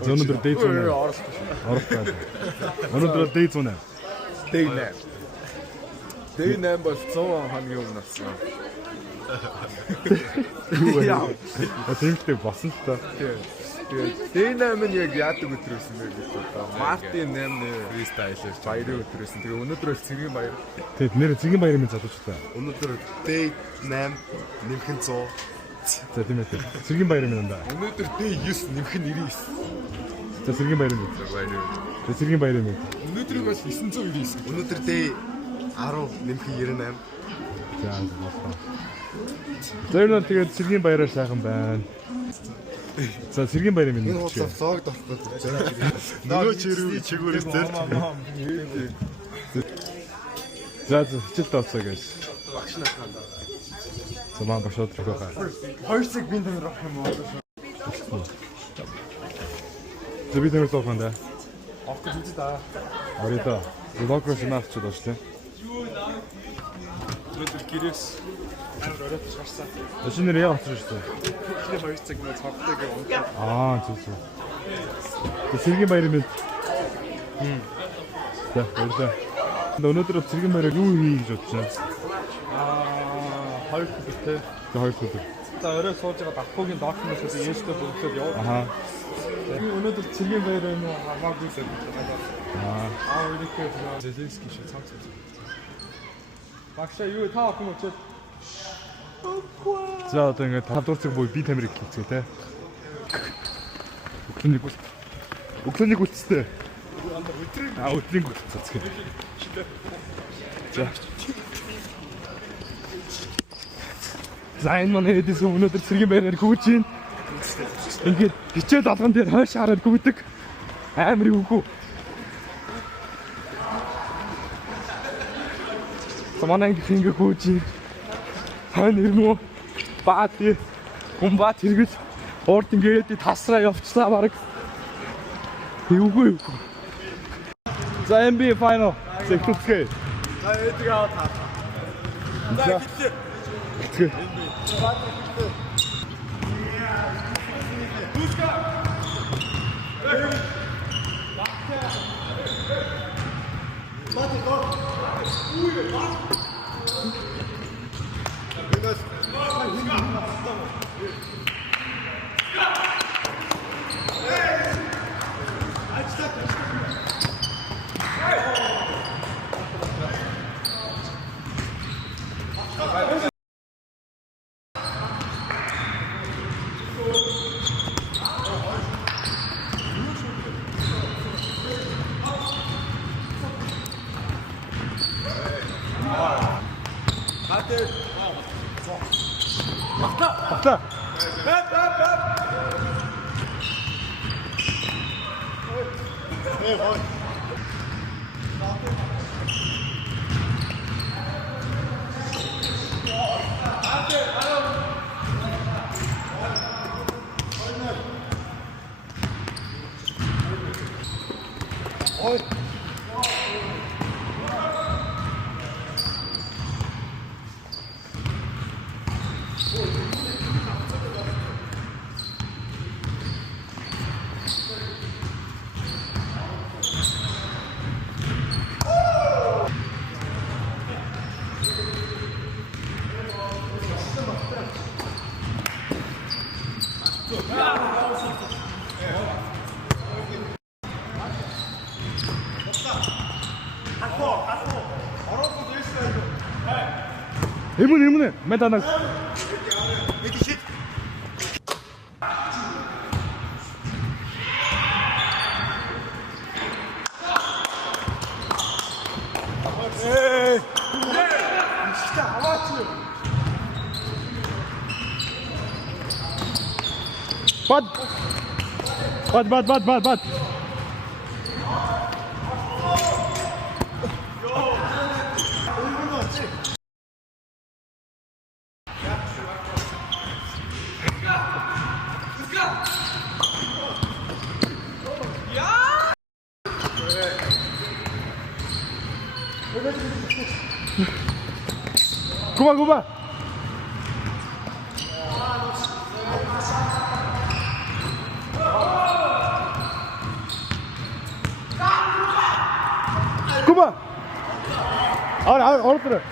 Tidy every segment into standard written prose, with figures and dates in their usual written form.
Өнөөдөр дэй 100. Оролцоо. Өнөөдөр дэй 100. Дэй 8. Дэй 8 бол 100 хоногийн өмнө болсон. Яа. Тэмтэй босон ч та. Тэгээд дэй 8 нь яг яадаг өдөр байсан бэ гэж бодлоо. Мартин 8 фристайлер баярын өдөр байсан. Тэгээ өнөөдөр бол цэргийн баяр. Тэгээд нэр цэргийн баярын минь залуучтай. Өнөөдөр дэй 8 нэмхэн 100. За тийм ээ. Цэргийн баярын минь даа. Өнөөдөр дэй 9 нэмхэн 99. За цэргийн баярын минь. Баярын. За цэргийн баярын минь. Өнөөдрийг бол 999. Өнөөдөр дэй 10 нэмхэн 98. За болоо. Зэрнээ тэгээд цэргийн баяраар сайхан байна. За цэргийн баярын минь. Энэ хутлаа влог дохгүй. Нөгөө чирүү чигүүрээс зэрч. За хичээл тооцоо гэж. Багш нар хандаа. За маань багш өдрөх байгаа. 2 цаг бин дээр авах юм уу? За би тэмэр тоохоо да. Авах гэж үү та. Оридо. Локрош наач доошлээ. Өнөөдөр гэрээс амар оройтож гарсан. Өчигдөр яа очсон шүү дээ. Тэгэхээр 2 цаг нөө цогтой гэх юм. Зүг. Цэргийн баярын минь. За баярлалаа. Өнөөдөр цэргийн баяраар юу хий гэж бодож байна? 2 өдөр те. 2 өдөр. За орой сууж байгаа Бакуугийн документээс ээжтэй бүгдээр яваад. Аха. Өнөөдөр цэргийн баяраа нөө хамаагүй л байна. Өөрийнхөө Зеленский шиг цац. Багшаа юу та авах юм уу чи? За одоо ингээд 5 дугаар цаг буй би тамирыг хийцгээ те. Өглөөний гүцтэй. Өдрийн гүцтэй. За. За энэ манай эдээс өнөөдөр цэргийн баяраар гүйж гин. Ингээд хичээл алган дээр хойш хараад гүйдэг. Амар үгүй. Манай ингээд гүйж гин. Хань ирмүү баати гумбат хэрэгж урд ингээд тасраа явчлаа баг. Үгүй. За NBA final. Зэгтүцгээ. За эдэг аваад таа. За Зэгтүцгээ. Багтаа. Эмүнэ метанаг. Бат. Kuba. Kuma. Order.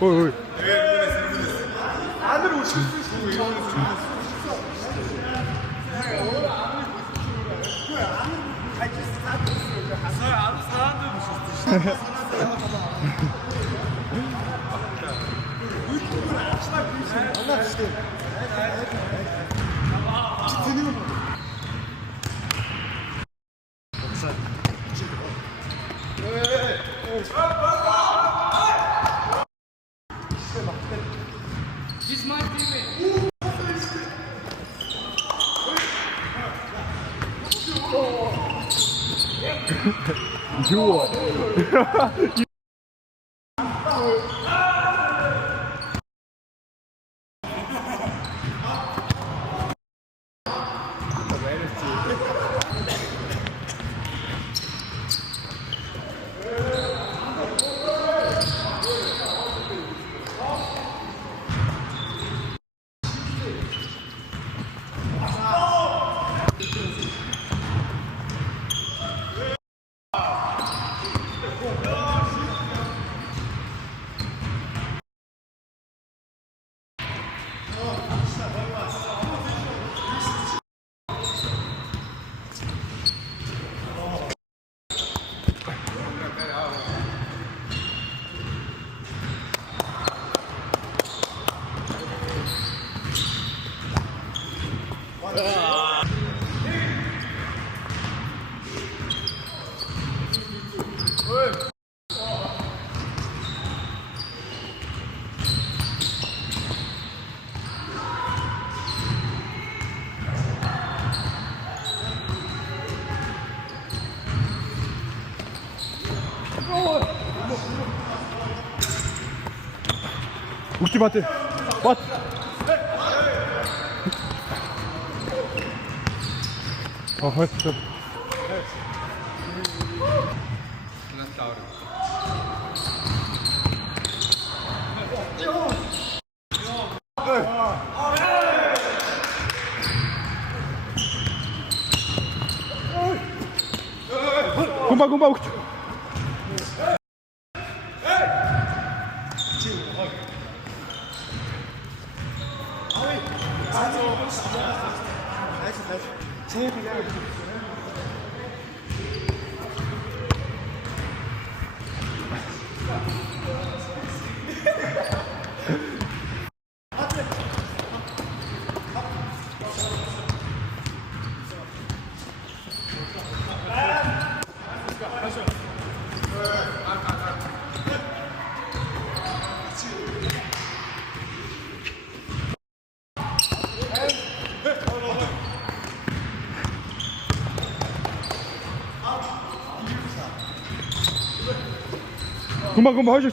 Ой. Ultimate. What? Oh, hoi. Gumba. Gumba, hoi.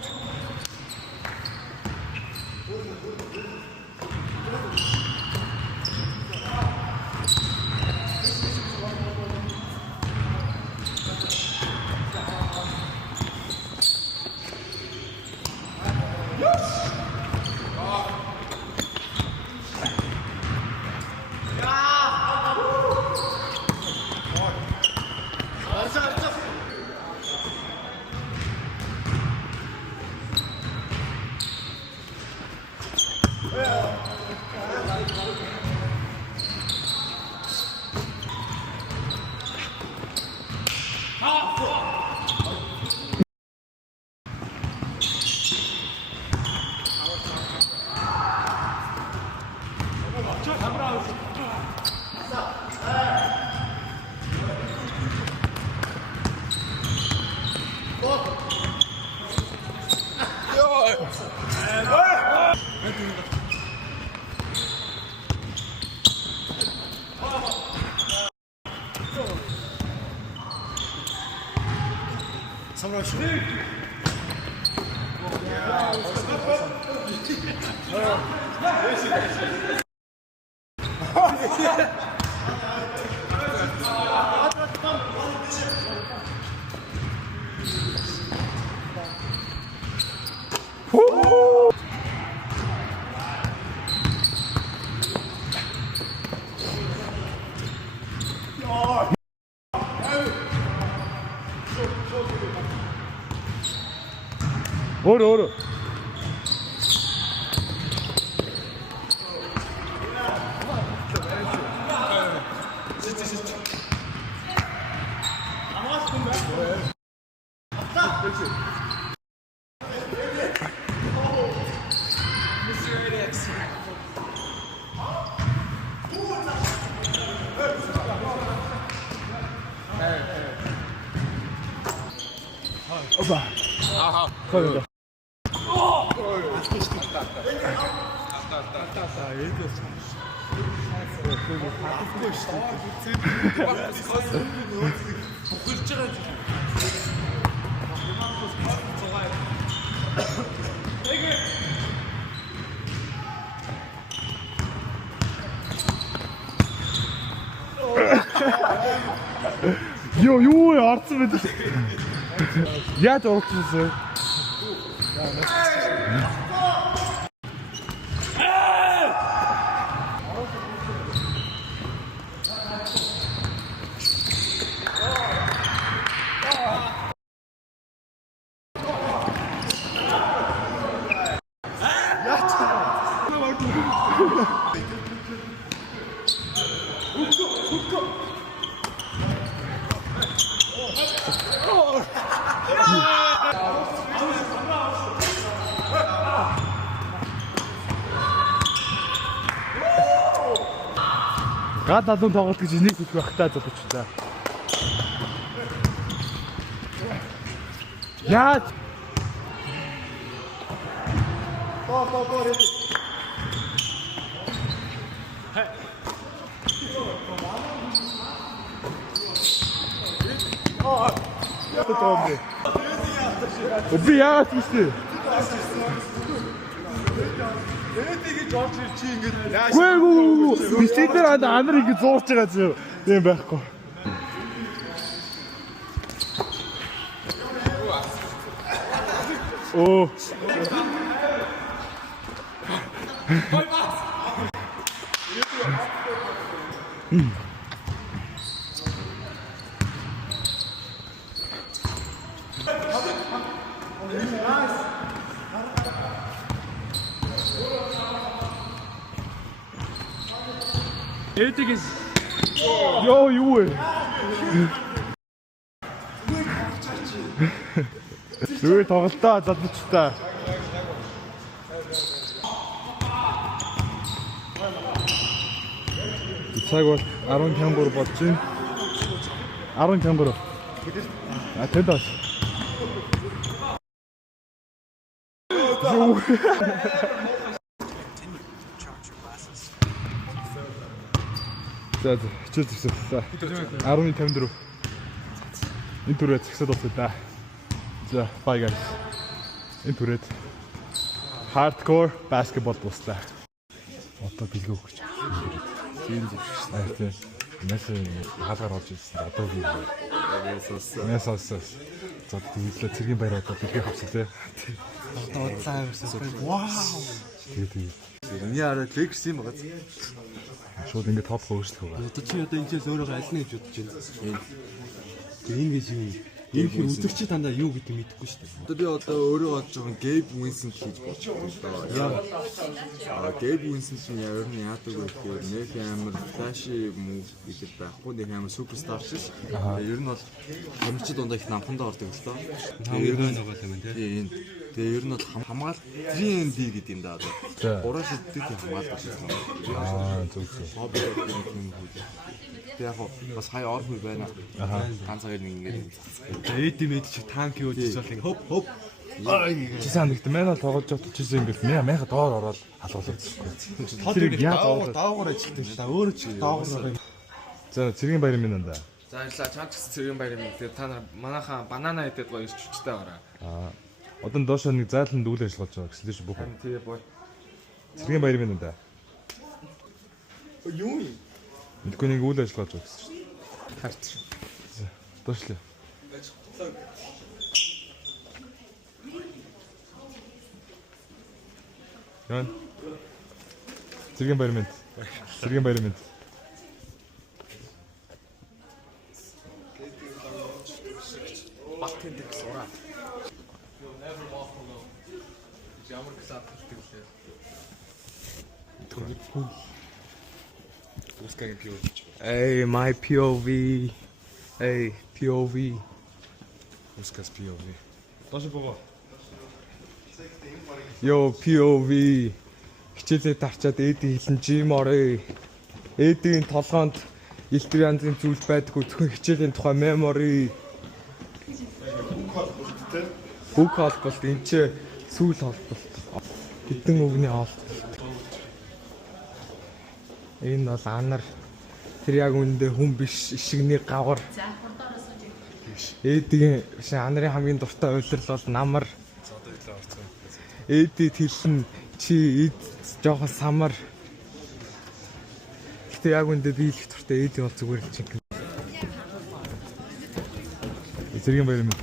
Oro. Opa. Aha. Koy. Юу арцсан мэт. Яаж урагчсан? Гад алуун тоглолт гэж энийг хэлэх байх та залуучдаа. Яаж? Би яагаад тийштэй? Гүү. Бистээр амар ингэ зуурч байгаа зү. Тийм байхгүй. Оо. Эдгээс ёо юу вэ? Зүгээр тоглолтоо залуучтаа. Цаг бол 15 болж байна. 15. А тэнд бас. Юу? За хичээл зогсоолаа. 10:54. Энэ түрээ зогсоод байна да. За bye guys. Энэ түрээд hardcore basketball дуслаа. Одоо бэлгөө өгч. Тийм зөв. Месси хаалгаар орж ирсэн. Одоо би Мессос. За тиймлээ цэргийн баяр одоо бэлгээ авсан тий. Одоо удлаа ирсэн. Вау. Тэгээ. Миний арай лекс юм байгаа. Шууд ингэ топ хөөслөх байгаа. Одоо чи одоо энэ ч өөрөө аль нь гэж бодож байна. Тэгээ энэ гэж юм. Энэ хэр үзэгч дандаа юу гэдэг мэдэхгүй шүү дээ. Одоо би одоо өөрөө бодож байгаа Гейб Уинсент хийж болж байна. Яа. Гейб Уинсент чинь ер нь яадаг вэ гэхээр нэг амар флаши мув гэдэг байхгүй нэг амар суперстар шиш. Ер нь бол хамчид дундаа их намхандаа ордог л доо. Хамгийн байгаа юм тий. Тэгээ ер нь бол хамгаалт 3D гэдэг юм да одоо. За. 3 шиддэг хамгаалт гэсэн юм. Зөв. Хобби гэдэг юм үү. Тэгээ яг бас хай орхой байна. Ганц цагаар нэг ингэж юм. Эд мэд чи танк юу гэж бол ингэ хоп. Чи санагдсан мэн бол тоглож явчихсан юм бэл мяха доор ороод халуулчихсан. Тэр яаж даавар ажилтдаг ш. Өөрөө ч даавар. За цэргийн баяр минь да. За баярлалаа. Чамд ч цэргийн баяр юм. Тэгээ та нар манайхаа банана идээд гоё ирчвчтэй гараа. Одоо доошоо нэг зааланд үйл ажиллагаа болж байгаа гэсэн чинь бүх. Тэгээ боо. Цэргийн баяр минь да. Юу юм? Мэдгүй нэг үйл ажиллагаа болж байгаа гэсэн чинь. Харт. Доошлоо. Ян. Цэргийн баяр минь. Цэргийн баяр минь. Баттын дэх сураа. Ямар клуб хэлдэг лээ. Ускагийн POV. Hey, my POV. Hey, POV. Ускас POV. Доош богоо. Yo, POV. Хичээлээ тарчаад эдийн хэлэн жим орё. Эдийн толгоонд илтэр янзын зүйл байдаггүй зөвхөн хичээлийн тухай memory. Бүх холболт энэ ч сүүл холболт. Хэдэн үгний холболт. Энэ бол анар тэр яг үндэ хүн биш ишигний гавар. Эдийн биш анарын хамгийн дуртай уйлрал бол намар. Эдид хэлэн чи эд жоохон самар. Гэтэ яг үндэ би их дуртай эдийн бол зүгээр л чинь. Цэргийн баяр минь.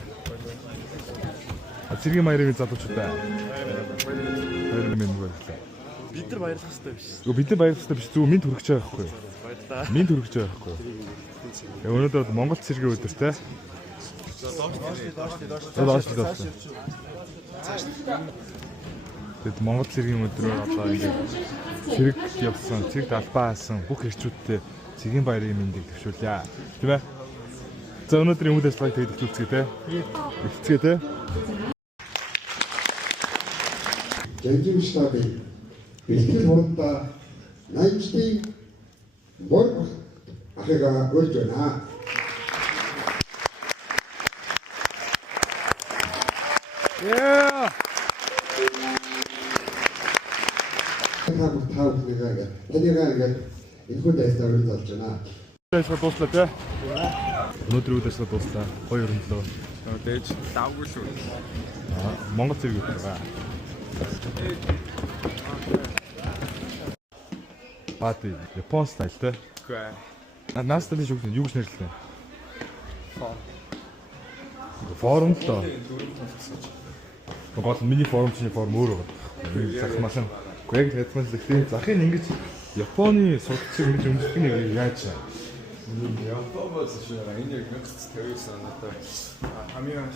Цэргийн баяр минь залуучуудаа. Баяр минь баярлалаа. Бид нар баярлах хэрэгтэй биш. Бид нар баярлах хэрэгтэй биш зүг минь төрөгч байгаа байхгүй. Баярлалаа. Минь төрөгч байгаа байхгүй. Өнөөдөр Монгол цэргийн өдөр те. Доош. Тэгэд Монгол цэргийн өдрөөр одоо ингээд цэрэг явсан, цэрэг талбай хаасан бүх эрчүүдтэй цэргийн баярын мэндийг төвшүүлье. Тийм ээ. За өнөөдрийн үйл ажиллагааг тэгээд эхлүүлцгээе те. Эхэлцгээе те. Жанжин штабын бэлтгэл хурлаа 80-ийн бор ахыгаа өрж байна. Yeah. Танайгаа энэхүү дайсаар өрж болж байна. Дайсаа дууслаа те. Өнөөдрийн үйл ажиллагаа дууслаа. Гоё өрнөлөө. Дээж давгүй шүү. Монгол цэрэг өдөр байгаа. Пати, Япон стайл те. Үгүй. Настаны юу гэж нэрлэлээ? Форум л доо. Гол миний форум чинь форум өөр байгаа. Захмаас нь. Яг хэдмэн зэгтийн захын ингэж Японы сургацыг ингэж өмсдөг нэг яаж Японоос шүү. Энэ яг 1950 онотой хамгийн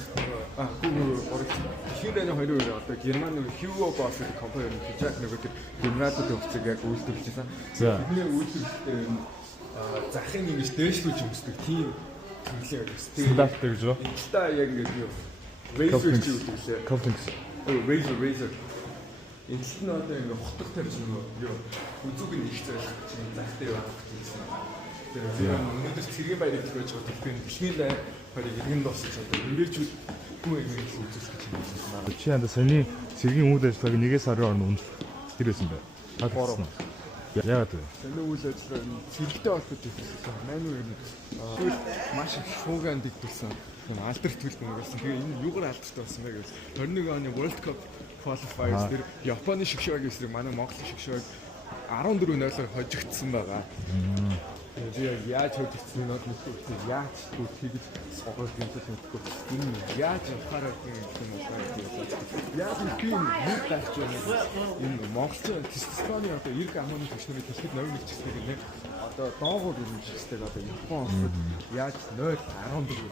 хинэний хоёрын одоо Германы Hugo Boss гэх компани хийж нөгөө тэр генераторын хувьцааг яг үйлдвэрлэжсэн. За. Бидний үйлдвэрлэлтэй захын ингэж дээшлүүлж өмсдөг тийм төрлөө гэсэн. стандарттай гэж юу? Та яг ингэж юу Razor гэж үйлдвэрлээ. Couplings. Razor. Энэ л нь одоо ингэ хутга тавьж нөгөө юу үзүүг нь их зайлах чинь захтай байх гэсэн. Тэр өнөөдөр цэргийн баярыг төлөж байгаа төлөвийн дэлхийн баярыг иргэн дуусч одоо нэмэрчүүд хүн ингэж үзүүлэх гэж байна. Чи янда саяны цэргийн үйл ажиллагааг нэгээс сарын орно үнэлэх тэр байсан бай. Форум. Яагаад вэ? Тэний үйл ажиллагаа нь цэрэгтэй холбоотой байсан. Манай үеийн маш их шууган дэгдүүлсэн. Алдарт төлөв нэгсэн. Тэгээ энэ юугаар алдартай болсон бэ гэвэл 21 оны World Cup qualifiers дээр Японы шигшваг эсрэг манай Монголын шигшваг 14-0-оор хожигдсан байгаа. Тэгээ яаж хожигдсан нь мэдгүй. Яаж тэгж сонгож гинцэлэхгүй. Энэ яаж хараад юм бол яаж тийм нэг таач юм. Энэ Монголын тестостероны одоо эрг амны төвшнийг хэлэхэд новын нэг чигсдэг нэ. Одоо доогуур юм чигсдэг одоо Япон улсад яаж 0-14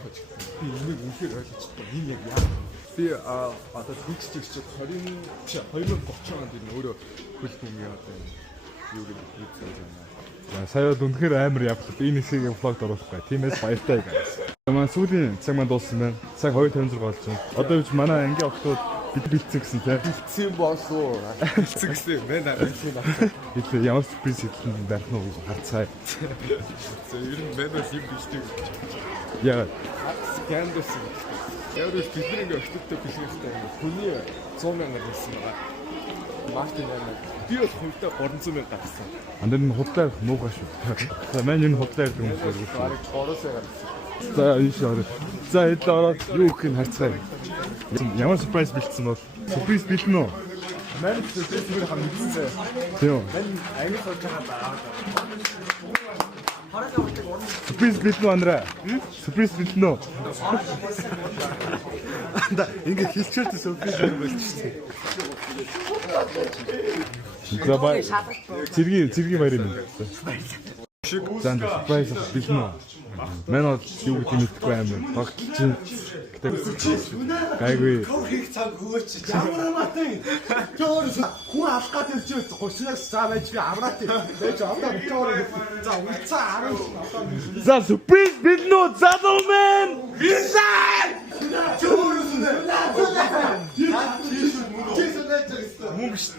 хожигдсан. Би энийг үнэхээр ойлгож чадсан. Энэ яг яа. Би одоо тэгчж 2030 онд энэ өөрөө хөл бөмбөгийн одоо юу гэж хэлж байна. Сая бол үнэхээр амар явлаа. Энэ хэсгийг влогд оруулахгүй. Тиймээс баяртай guys. Манай сүүлийн цаг маань дууссан байна. Цаг 2:56 болж байна. Одоо ч манай ангийн охтууд бэлдсэн гэсэн тий. Бэлдсэн болов. Бэлдсэн гэсэн юм байна. Бид ямар сюрприз хийх байх нь харцгаая. За ер нь байна бол юм бэлдэг. Яа. Скандерс. Яагаад бидний ингээ өчтөртэй бэлгэхтэй юм. Хүний 100 мянга гэсэн байгаа. Мартин байна. Би бол хувьдаа 300 мянга гаргасан. Андаа энэ худлаа муухай шүү. За маань энэ худлаа гэдэг юм шиг. Бараг 300 гаргасан. За энэ шээ. За эдл ороод юу гэх юм харцгаая. Ямар сюрприз бэлдсэн бол? Сюрприз бэлдэн үү? Мань сюрприз хам мэдсэн. Тийм. Мань аяг суулж байгаа. Сюрприз бэлдэн үү Андра? Сюрприз бэлдэн үү? Анда ингээ хилчээртэй сюрприз юм болж штэ. За бай. Цэргийн баярын минь. За энэ сюрприз бэлдэн үү? Мэн бол юу гэдэг мэдэхгүй амар. Багтж чинь. Гайгүй. Хөрхийг цаг хөөч. Ямар амаатай. Чөөрс хүн алах гэдэг чи 30-аас цаа байж би амраад байж одоо чөөр. За үлцаа 10. За сюрприз бэлдэн үү? Задалмэн. Висай! Чөөрс нэ. Мөн биш.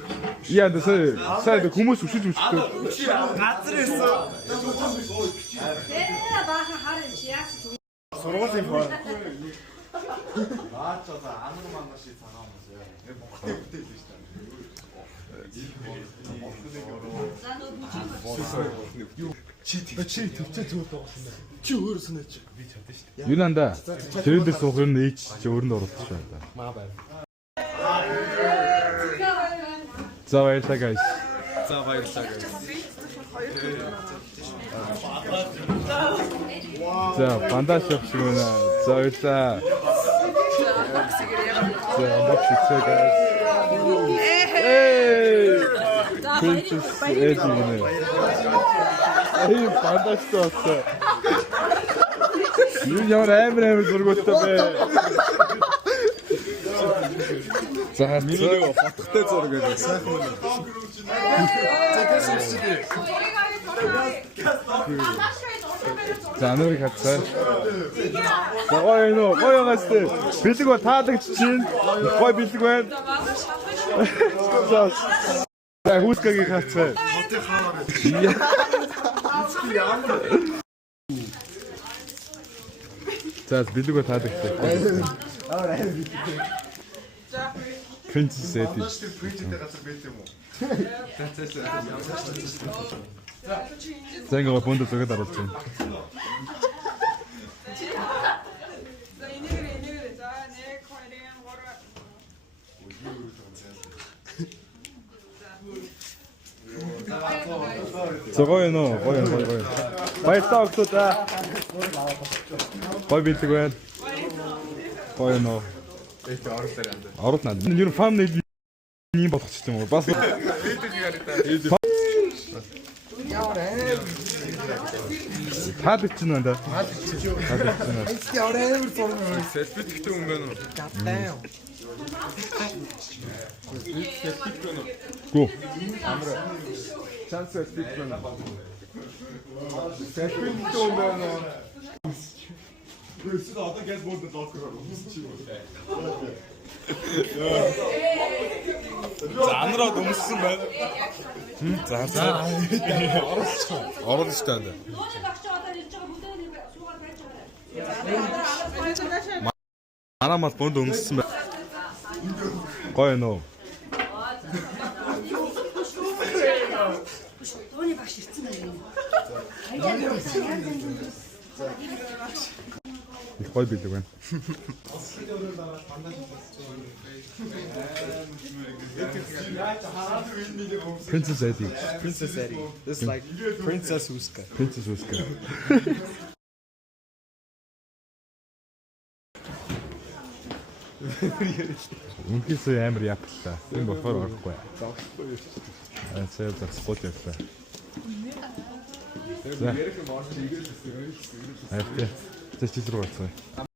Яа да сая хүмүүс өшөж өшөхгүй. Газар ирсэн. баахан хар юм чи яах вэ? Сургуулийн хоо. Чи төвчөө зүгт байгаа юм байна. Чи өөрөөс нь чи би чадсан шүү дээ. Юу нанда? Тэр дээр суух юм ээж чи өөрөнд оруулах шүү дээ. Маа байна. За баярлалаа guys. За баярлалаа guys. За бандаж явах шиг байна. За баярлалаа. За бокс хийцээ guys. Princess Eddie. Эй бандаж тоосоо. Юу ямар амар зургуудтай бэ? За Миний нэг фотогтой зураг гэдэг сайхан юм. За Америк хацаа. За гоё гастэй. Бэлэг ба таалагдж чинь. Гоё бэлэг байна. За хүүскагийн хацаа. За бэлэг ба таалагдсан. Princess Eddie. За ингээ бондо зөгээд оруулж байна. Гоё нөө, гоё. Баярлалаа өгтөө. Гоё бэлэг байна. Гоё нөө. Оруулна. Юу фам нэг юм болгочих юм уу? Бас таалагдж байна да. Селфи тэгтэй юм байна уу? Гү. Chance селфи байна. Селфи тэгтэй юм байна уу? Эсвэл одоо газ буудлын локер өмсч юм уу? За анараа өмссөн байна. За. Оруулж таа. Нууны багч одоо ирж байгаа бүдэн суугаар байж байгаа. Манай мал бонд өмссөн байна. Гоё нөө. Нууны багч ирсэн байна. Их гоё бэлэг байна. Princess Eddie. Princess Eddie. This is like Princess Huska. Princess Huska. Үнэхээр амар япаллаа. Энэ болохоор орохгүй. Зогсохгүй. Зогсохгүй явлаа. За. Айхтэ. За чил рүү гацгаа.